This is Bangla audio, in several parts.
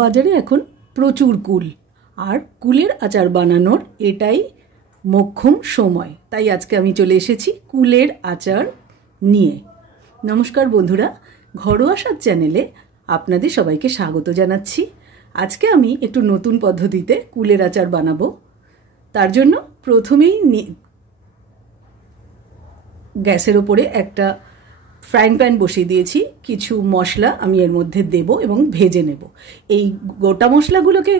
বাজারে এখন প্রচুর কুল, আর কুলের আচার বানানোর এটাই মোক্ষম সময়। তাই আজকে আমি চলে এসেছি কুলের আচার নিয়ে। নমস্কার বন্ধুরা, ঘরোয়া স্বাদ চ্যানেলে আপনাদের সবাইকে স্বাগত জানাচ্ছি। আজকে আমি একটু নতুন পদ্ধতিতে কুলের আচার বানাবো। তার জন্য প্রথমেই গ্যাসের ওপরে একটা ফ্রাইং প্যান বসিয়ে দিয়েছি। কিছু মশলা আমি এর মধ্যে দেব এবং ভেজে নেব। এই গোটা মশলাগুলোকে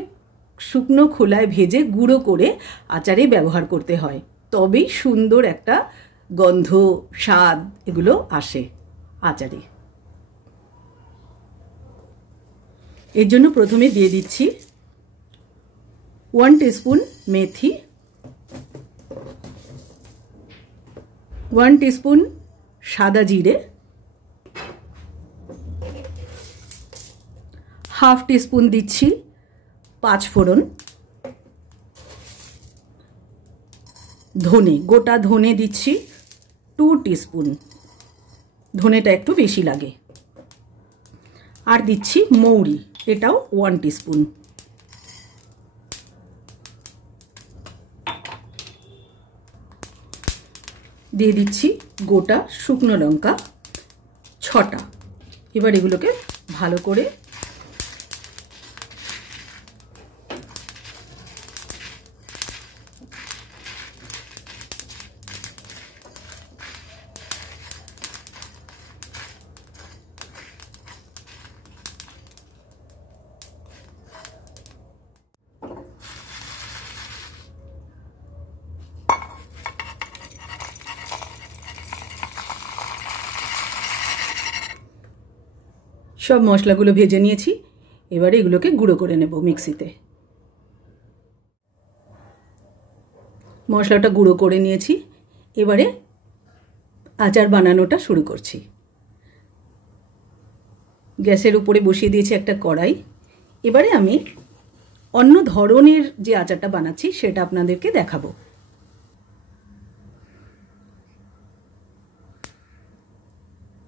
শুকনো খোলায় ভেজে গুঁড়ো করে আচারে ব্যবহার করতে হয়, তবেই সুন্দর একটা গন্ধ, স্বাদ এগুলো আসে আচারে। এর জন্য প্রথমে দিয়ে দিচ্ছি 1 টিস্পুন মেথি, 1 টিস্পুন সাদা জিরে, 1/2 টিস্পুন দিচ্ছি 5 ফোড়ন, ধনে, গোটা ধনে দিচ্ছি 2 টিস্পুন, ধনেটা একটু বেশি লাগে। আর দিচ্ছি মৌরি, এটাও 1 টিস্পুন। দিয়ে দিচ্ছি গোটা শুকনো লঙ্কা 6টা। এবার এগুলোকে ভালো করে সব মশলাগুলো ভেজে নিয়েছি। এবারে এগুলোকে গুঁড়ো করে নেব মিক্সিতে। মশলাটা গুঁড়ো করে নিয়েছি। এবারে আচার বানানোটা শুরু করছি। গ্যাসের উপরে বসিয়ে দিয়েছি একটা কড়াই। এবারে আমি অন্য ধরনের যে আচারটা বানাচ্ছি সেটা আপনাদেরকে দেখাবো।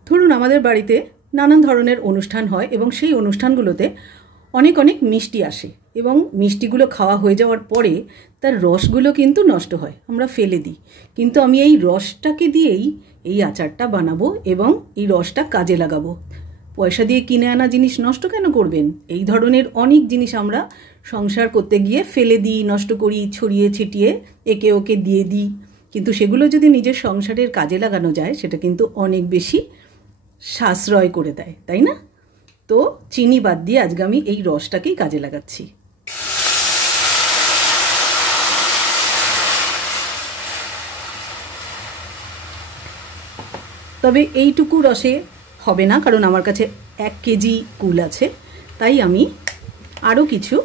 ধরুন আমাদের বাড়িতে নানান ধরনের অনুষ্ঠান হয় এবং সেই অনুষ্ঠানগুলোতে অনেক অনেক মিষ্টি আসে এবং মিষ্টিগুলো খাওয়া হয়ে যাওয়ার পরে তার রসগুলো কিন্তু নষ্ট হয়, আমরা ফেলে দিই। কিন্তু আমি এই রসটাকে দিয়েই এই আচারটা বানাবো এবং এই রসটা কাজে লাগাবো। পয়সা দিয়ে কিনে আনা জিনিস নষ্ট কেন করবেন? এই ধরনের অনেক জিনিস আমরা সংসার করতে গিয়ে ফেলে দিই, নষ্ট করি, ছড়িয়ে ছিটিয়ে একে ওকে দিয়ে দিই। কিন্তু সেগুলো যদি নিজের সংসারের কাজে লাগানো যায় সেটা কিন্তু অনেক বেশি সাশ্রয় করে দেয়, তাই না? তো চিনি বাদ দিয়ে আজকে আমি এই রসটাকেই কাজে লাগাচ্ছি। তবে এইটুকু রসে হবে না, কারণ আমার কাছে 1 কেজি কুল আছে। তাই আমি আরও কিছু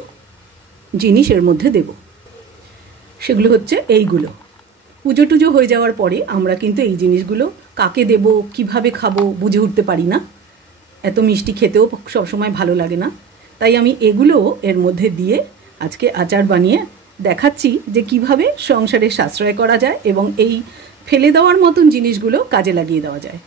জিনিস এর মধ্যে দেব। সেগুলো হচ্ছে এইগুলো। পুজো টুজো হয়ে যাওয়ার পরে আমরা কিন্তু এই জিনিসগুলো কাকে দেব, কিভাবে খাবো বুঝে উঠতে পারি না। এত মিষ্টি খেতেও সবসময় ভালো লাগে না। তাই আমি এগুলোও এর মধ্যে দিয়ে আজকে আচার বানিয়ে দেখাচ্ছি যে কিভাবে সংসারে সাশ্রয় করা যায় এবং এই ফেলে দেওয়ার মতন জিনিসগুলো কাজে লাগিয়ে দেওয়া যায়।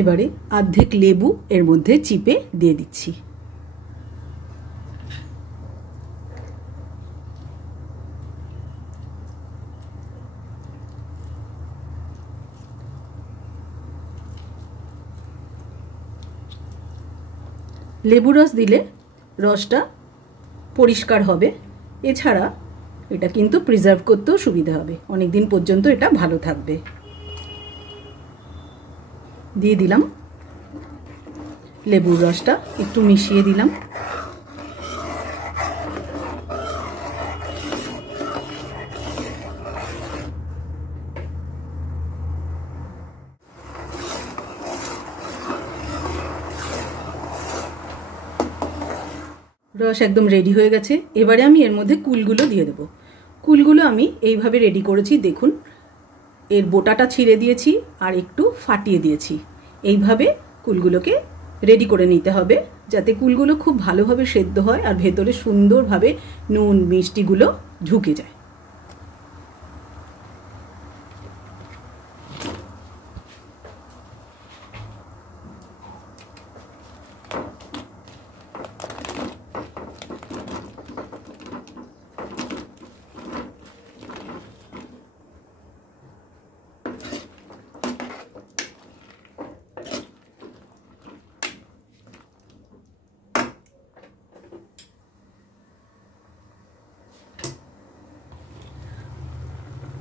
এবারে অর্ধেক লেবু এর মধ্যে চিপে দিয়ে দিচ্ছি। লেবু রস দিলে রসটা পরিষ্কার হবে, এছাড়া এটা কিন্তু প্রিজার্ভ করতেও সুবিধা হবে, অনেক দিন পর্যন্ত এটা ভালো থাকবে। দিয়ে দিলাম লেবুর রসটা, একটু মিশিয়ে দিলাম। রস একদম রেডি হয়ে গেছে। এবারে আমি এর মধ্যে কুলগুলো দিয়ে দেবো। কুলগুলো আমি এইভাবে রেডি করেছি, দেখুন এর বোটাটা ছিঁড়ে দিয়েছি আর একটু ফাটিয়ে দিয়েছি। এইভাবে কুলগুলোকে রেডি করে নিতে হবে যাতে কুলগুলো খুব ভালোভাবে সেদ্ধ হয় আর ভেতরে সুন্দরভাবে নুন মিষ্টিগুলো ঢুকে যায়।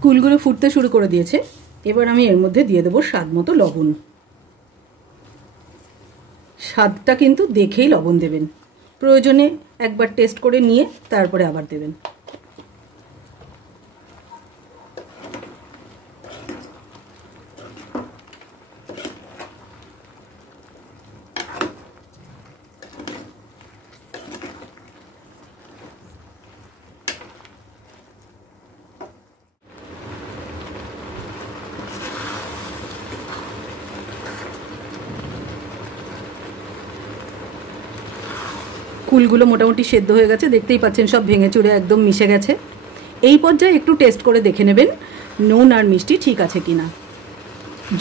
কুলগুলো ফুটতে শুরু করে দিয়েছে, এবার আমি এর মধ্যে দিয়ে দেবো স্বাদ মতো লবণ। স্বাদটা কিন্তু দেখেই লবণ দেবেন, প্রয়োজনে একবার টেস্ট করে নিয়ে তারপরে আবার দেবেন। কুলগুলো মোটামুটি সেদ্ধ হয়ে গেছে, দেখতেই পাচ্ছেন সব ভেঙে চুরে একদম মিশে গেছে। এই পর্যায়ে একটু টেস্ট করে দেখে নেবেন নুন আর মিষ্টি ঠিক আছে কিনা।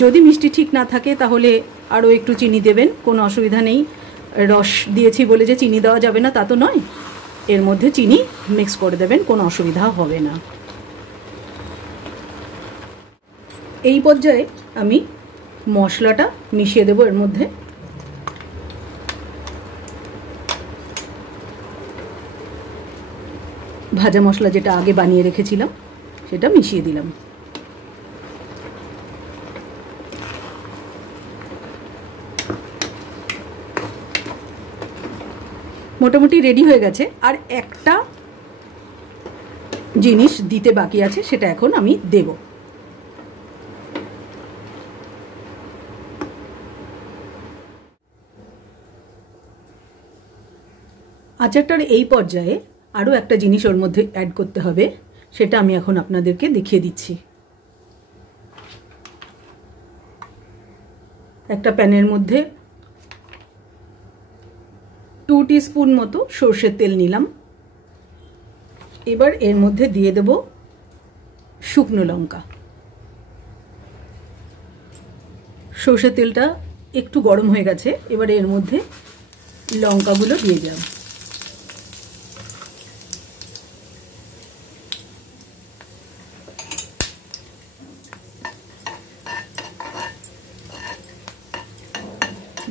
যদি মিষ্টি ঠিক না থাকে তাহলে আরও একটু চিনি দেবেন, কোনো অসুবিধা নেই। রস দিয়েছি বলে যে চিনি দেওয়া যাবে না তা তো নয়, এর মধ্যে চিনি মিক্স করে দেবেন, কোনো অসুবিধা হবে না। এই পর্যায়ে আমি মশলাটা মিশিয়ে দেবো এর মধ্যে। ভাজা মশলা যেটা আগে বানিয়ে রেখেছিলাম সেটা মিশিয়ে দিলাম। মোটামুটি রেডি হয়ে গেছে, আর একটা জিনিস দিতে বাকি আছে, সেটা এখন আমি দেব। আচারটার এই পর্যায়ে আরও একটা জিনিস ওর মধ্যে অ্যাড করতে হবে, সেটা আমি এখন আপনাদেরকে দেখিয়ে দিচ্ছি। একটা প্যানের মধ্যে 2 টিস্পুন মতো সর্ষের তেল নিলাম। এবার এর মধ্যে দিয়ে দেব শুকনো লঙ্কা। সর্ষের তেলটা একটু গরম হয়ে গেছে, এবার এর মধ্যে লঙ্কাগুলো দিয়ে দিলাম।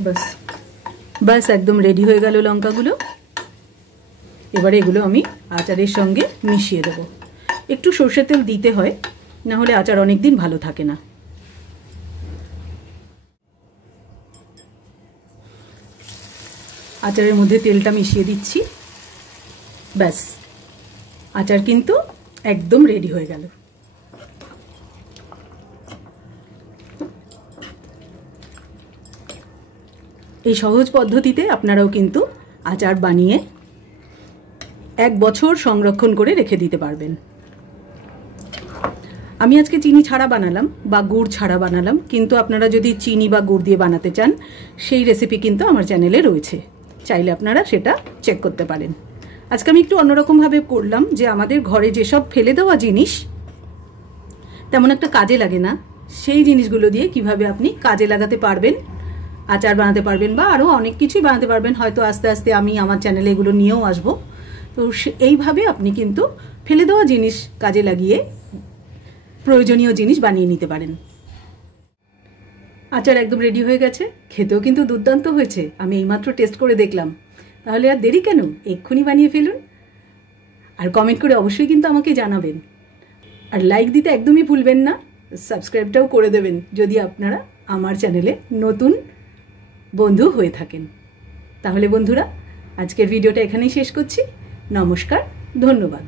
बस बस एकदम रेडी हो गেল লঙ্কাগুলো। এবারে এগুলো আমি আচারের সঙ্গে মিশিয়ে দেব। একটু সরষের তেল দিতে হয়, না হলে আচার অনেক দিন ভালো থাকে না। আচারের মধ্যে তেলটা মিশিয়ে দিচ্ছি। ব্যাস আচার কিন্তু একদম রেডি হয়ে গেল। এই সহজ পদ্ধতিতে আপনারাও কিন্তু আচার বানিয়ে 1 বছর সংরক্ষণ করে রেখে দিতে পারবেন। আমি আজকে চিনি ছাড়া বানালাম বা গুড় ছাড়া বানালাম, কিন্তু আপনারা যদি চিনি বা গুড় দিয়ে বানাতে চান সেই রেসিপি কিন্তু আমার চ্যানেলে রয়েছে, চাইলে আপনারা সেটা চেক করতে পারেন। আজকে আমি একটু অন্যরকমভাবে করলাম, যে আমাদের ঘরে যেসব ফেলে দেওয়া জিনিস তেমন একটা কাজে লাগে না, সেই জিনিসগুলো দিয়ে কিভাবে আপনি কাজে লাগাতে পারবেন, আচার বানাতে পারবেন বা আরও অনেক কিছুই বানাতে পারবেন। হয়তো আস্তে আস্তে আমি আমার চ্যানেলে এগুলো নিয়েও আসবো। তো এইভাবে আপনি কিন্তু ফেলে দেওয়া জিনিস কাজে লাগিয়ে প্রয়োজনীয় জিনিস বানিয়ে নিতে পারেন। আচার একদম রেডি হয়ে গেছে, খেতেও কিন্তু দুর্দান্ত হয়েছে। আমি এইমাত্র টেস্ট করে দেখলাম। তাহলে আর দেরি কেন, এক্ষুনি বানিয়ে ফেলুন। আর কমেন্ট করে অবশ্যই কিন্তু আমাকে জানাবেন। আর লাইক দিতে একদমই ভুলবেন না, সাবস্ক্রাইবটাও করে দেবেন যদি আপনারা আমার চ্যানেলে নতুন বন্ধু হয়ে থাকেন। তাহলে বন্ধুরা, আজকের ভিডিওটা এখানেই শেষ করছি। নমস্কার, ধন্যবাদ।